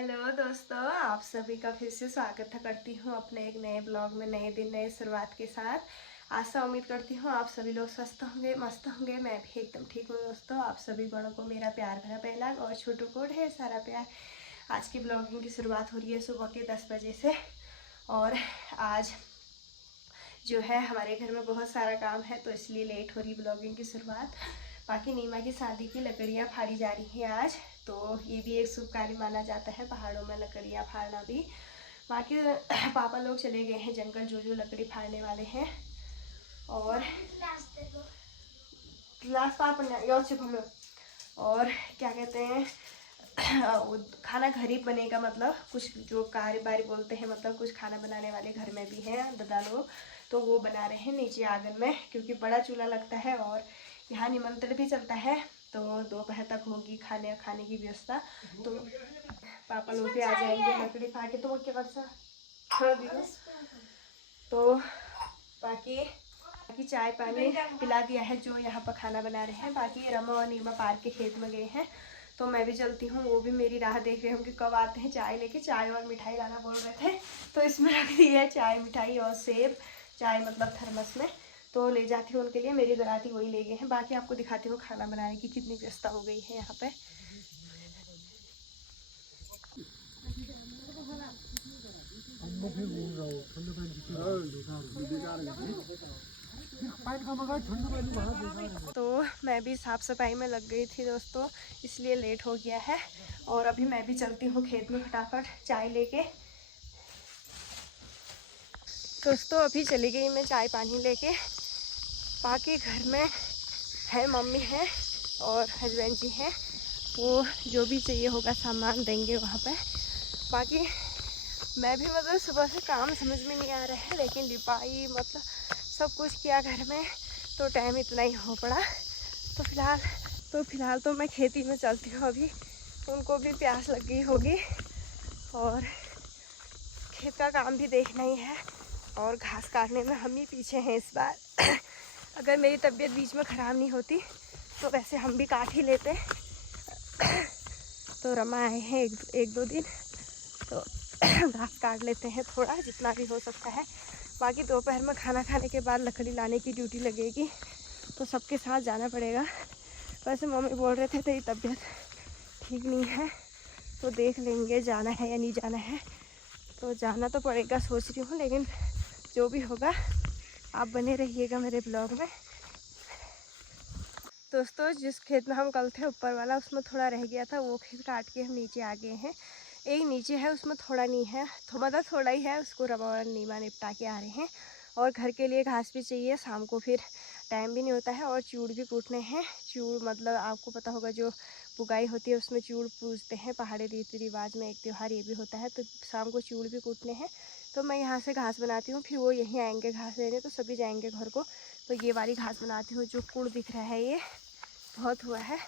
Hello दोस्तों, आप सभी का फिर से स्वागत करती हूँ अपने एक नए ब्लॉग में, नए दिन नए शुरुआत के साथ। आशा उम्मीद करती हूँ आप सभी लोग स्वस्थ होंगे, मस्त होंगे। मैं भी एकदम ठीक हूँ दोस्तों। आप सभी बड़ों को मेरा प्यार भरा पहला और छोटों को ढेर सारा प्यार। आज की ब्लॉगिंग की शुरुआत हो रही है सुबह के 10 बजे से। और आज जो है हमारे घर में बहुत सारा काम है, तो इसलिए लेट हो रही ब्लॉगिंग की शुरुआत। बाकी नीमा की शादी की लकड़ियाँ फाड़ी जा रही हैं आज, तो ये भी एक शुभ कार्य माना जाता है, पहाड़ों में लकड़ियाँ फाड़ना भी। बाकी पापा लोग चले गए हैं जंगल, जो लकड़ी फाड़ने वाले हैं। और गिलास और क्या कहते हैं, खाना घर ही बनेगा। मतलब कुछ जो कारोबारी बोलते हैं, मतलब कुछ खाना बनाने वाले घर में भी हैं दादा लोग, तो वो बना रहे हैं नीचे आंगन में, क्योंकि बड़ा चूल्हा लगता है और यहाँ निमंत्रण भी चलता है। तो दोपहर तक होगी खाने की व्यवस्था। तो पापा लोग भी आ जाएंगे लकड़ी फाड़ के। तो क्या कर तो बाकी चाय पानी पिला दिया है जो यहाँ पर खाना बना रहे हैं। बाकी रमा और नीमा पार्क के खेत में गए हैं, तो मैं भी चलती हूँ। वो भी मेरी राह देख रहे होंगे कब आते हैं चाय लेके। चाय और मिठाई लाना बोल रहे थे, तो इसमें रख दी है चाय, मिठाई और सेब। चाय मतलब थर्मस में, तो ले जाती हूँ उनके लिए। मेरी दराती वही ले गए हैं। बाकी आपको दिखाती हूँ खाना बनाने की कितनी व्यवस्था हो गई है यहाँ पे। तो मैं भी साफ सफाई में लग गई थी दोस्तों, इसलिए लेट हो गया है। और अभी मैं भी चलती हूँ खेत में फटाफट चाय लेके। दोस्तों अभी चली गई मैं चाय पानी लेके। बाकी घर में है मम्मी है और हस्बैंड जी हैं, वो जो भी चाहिए होगा सामान देंगे वहाँ पे। बाकी मैं भी मतलब सुबह से काम समझ में नहीं आ रहा है, लेकिन लिपाई मतलब सब कुछ किया घर में, तो टाइम इतना ही हो पड़ा। तो फिलहाल तो मैं खेती में चलती हूँ अभी। उनको भी प्यास लग गई होगी और खेत का काम भी देखना ही है। और घास काटने में हम ही पीछे हैं इस बार। अगर मेरी तबीयत बीच में ख़राब नहीं होती तो वैसे हम भी काट ही लेते। तो रमा आए हैं एक दो दिन, तो घास काट लेते हैं थोड़ा, जितना भी हो सकता है। बाकी दोपहर में खाना खाने के बाद लकड़ी लाने की ड्यूटी लगेगी, तो सबके साथ जाना पड़ेगा। वैसे मम्मी बोल रहे थे तेरी तबीयत ठीक नहीं है, तो देख लेंगे जाना है या नहीं जाना है। तो जाना तो पड़ेगा सोच रही हूँ, लेकिन जो भी होगा आप बने रहिएगा मेरे ब्लॉग में। दोस्तों जिस खेत में हम कल थे ऊपर वाला, उसमें थोड़ा रह गया था, वो खेत काट के हम नीचे आ गए हैं। एक नीचे है उसमें थोड़ा नहीं है, मतलब थोड़ा ही है, उसको रमा और नीमा निपटा के आ रहे हैं। और घर के लिए घास भी चाहिए, शाम को फिर टाइम भी नहीं होता है। और चूड़ भी कूटने हैं। चूड़ मतलब आपको पता होगा जो बुगाई होती है उसमें चूड़ पूजते हैं, पहाड़ी रीति रिवाज में एक त्यौहार ये भी होता है। तो शाम को चूड़ भी कूटने हैं, तो मैं यहाँ से घास बनाती हूँ, फिर वो यहीं आएंगे घास लेने, तो सभी जाएंगे घर को। तो ये वाली घास बनाती हूँ, जो कूड़ दिख रहा है ये बहुत हुआ है।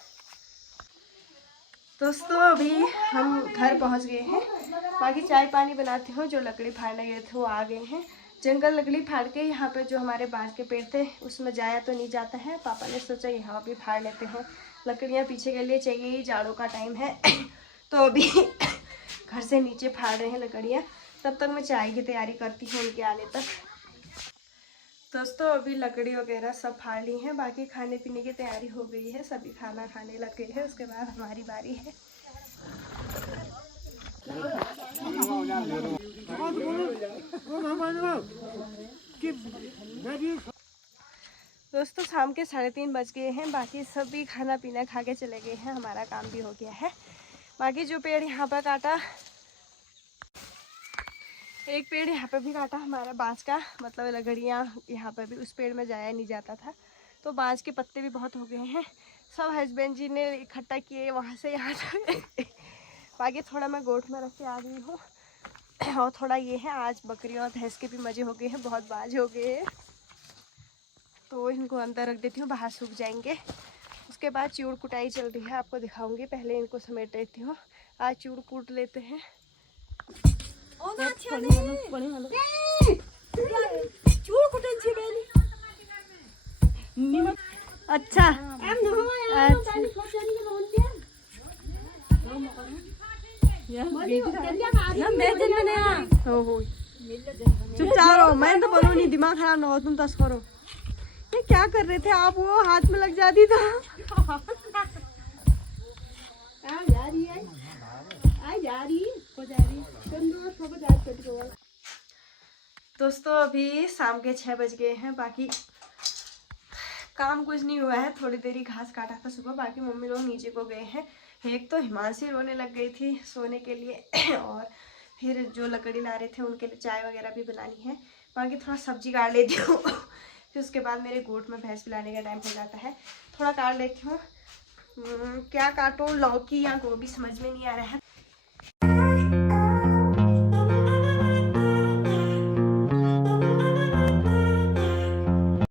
दोस्तों अभी हम घर पहुंच गए हैं। बाकी चाय पानी बनाती हूँ। जो लकड़ी फाड़ने गए थे वो आ गए हैं। जंगल लकड़ी फाड़ के यहाँ पे जो हमारे बांस के पेड़ थे उसमें जाया तो नहीं जाता है, पापा ने सोचा यहाँ भी फाड़ लेते हैं। लकड़ियाँ पीछे के लिए चाहिए ही, जाड़ों का टाइम है। तो अभी घर से नीचे फाड़ रहे हैं लकड़ियाँ। तब तक मैं चाय की तैयारी करती हूँ उनके आने तक। दोस्तों अभी लकड़ी वगैरह सब फाड़ ली हैं। बाकी खाने पीने की तैयारी हो गई है, सभी खाना खाने लग गए हैं। उसके बाद हमारी बारी है। दोस्तों शाम के 3:30 बज गए हैं। बाकी सभी खाना पीना खा के चले गए हैं, हमारा काम भी हो गया है। बाकी जो पेड़ यहाँ पर काटा, एक पेड़ यहाँ पे भी काटा हमारा बांस का, मतलब लकड़ियाँ यहाँ पर भी उस पेड़ में जाया नहीं जाता था। तो बांस के पत्ते भी बहुत हो गए हैं, सब हस्बैंड जी ने इकट्ठा किए वहाँ से यहाँ तक। बाकी थोड़ा मैं गोट में रख के आ गई हूँ। और थोड़ा ये है, आज बकरी और भैंस के भी मज़े हो गए हैं, बहुत बाज हो गए हैं। तो इनको अंदर रख देती हूँ, बाहर सूख जाएंगे। उसके बाद चूड़ कुटाई चल रही है, आपको दिखाऊंगी। पहले इनको समेट देती हूँ, आज चूड़ कूट लेते हैं। अच्छा चुपचाप रहो, मैं तो बोलूँ नहीं, दिमाग खराब ना हो, तुम तस करो। ये क्या कर रहे थे आप? वो हाथ में लग जाती तो। दोस्तों अभी शाम के 6 बज गए हैं। बाकी काम कुछ नहीं हुआ है, थोड़ी देरी घास काटा था सुबह। बाकी मम्मी लोग नीचे को गए हैं। एक तो हिमांशी रोने लग गई थी सोने के लिए और फिर जो लकड़ी ला रहे थे उनके लिए चाय वगैरह भी बनानी है। बाकी थोड़ा सब्जी काट लेती हूँ फिर उसके बाद मेरे गोट में भैंस पिलाने का टाइम हो जाता है। थोड़ा काट लेती हूँ। क्या काटूँ, लौकी या गोभी समझ में नहीं आ रहा है।